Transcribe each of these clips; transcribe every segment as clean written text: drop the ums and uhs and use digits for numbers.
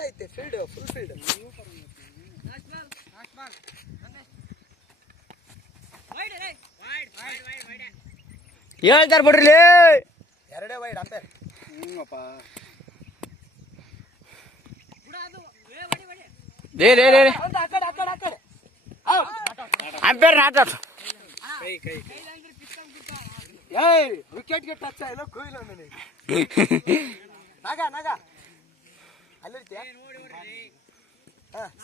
ಐತೆ field full field ಹೇಳ್ತಾರ ಬಿಡ್ರಿ ಎರಡೇ ವೈಡ್ ಅಂಪೇರ್ ಅಂಪೇರ್ ನಾಟ ವಿಕೆಟ್ಗೆ ಟಚ್ ಆಗಿಲ್ಲ ಕೊಯ್ಲ ನಾಗ ನಾಗ ಅಲ್ಲಿರ್ತೀಯ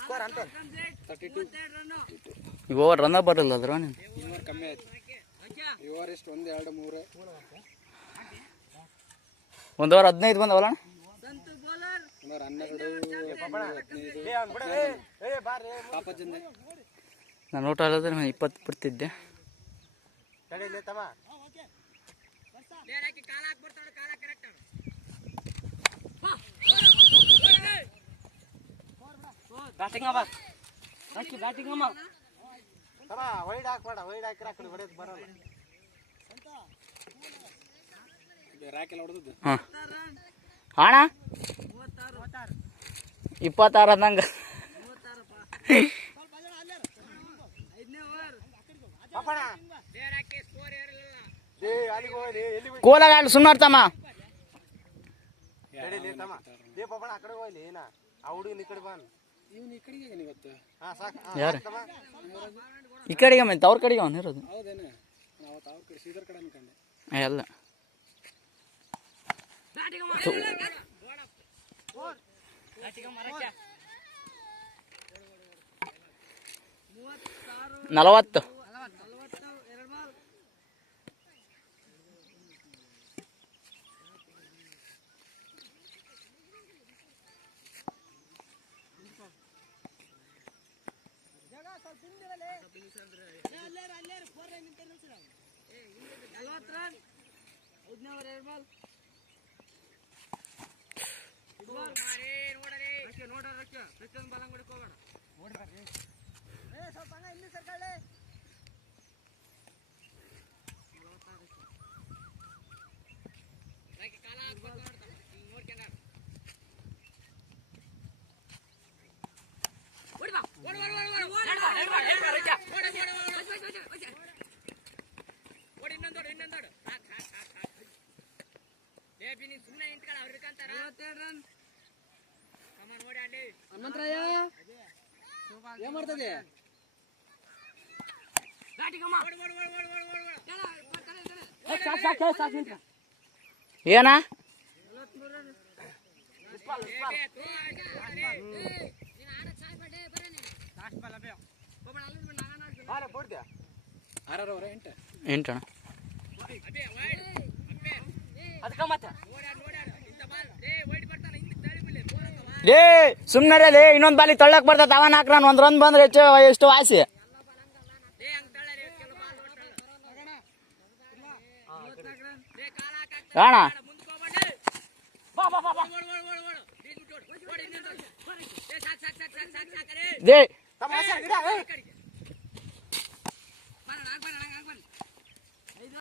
ಸ್ಕೋರ್ ಅಂಪೇರ್ 32 ಓವರ್ ರನ್ ಬರಲ್ಲ ಅದ್ರ ಕಮ್ಮಿ ಆಯ್ತು ಓವರ್ ಎಷ್ಟು 1 2 3 1 ಓವರ್ 15 ಬಂದವಲ್ಲ ನಾನು ಊಟ ಅಲ್ಲದ್ರೆ 20 ಬಿಡ್ತಿದ್ದೆ ವೈಡ್ ಹಾಕ್ಬೇಡ ವೈಡ್ ಹಾಕಿರ ಆ ಕಡೆ ಹೊಡೆಯೋದು ಬರಲ್ಲ ಅಣ್ಣ 26 ಅಂದಂಗ ಕೋಲಾಗ ಸುಮ್ಮನೆ ಆ ಕಡೆ ಹೋಗ್ಲಿ ಏನ ಆ ಹುಡುಗನ ಈ ಕಡೆ ಬಂದ್ ಯಾರು ಈ ಕಡೆಗೆ ಮತ್ತೆ ಅವ್ರ ಕಡೆಗೆ ಅವನು ಇರೋದು ಅಲ್ಲ ನಲವತ್ತು ಏನ್ ಮಾಡ್ತದೆ ಏನ ಎಂಟಣ ಲೇ ಸುಮ್ನರೇ ಲೇ ಇನ್ನೊಂದ್ ಬಾಲಿ ತಳ್ಳಕ್ ಬರ್ತದ ಅವನ್ ಹಾಕ್ರ ಒಂದ್ ರನ್ ಬಂದ್ರೆ ಎಷ್ಟು ಆಸೆ ಅಣ್ಣ ದೇ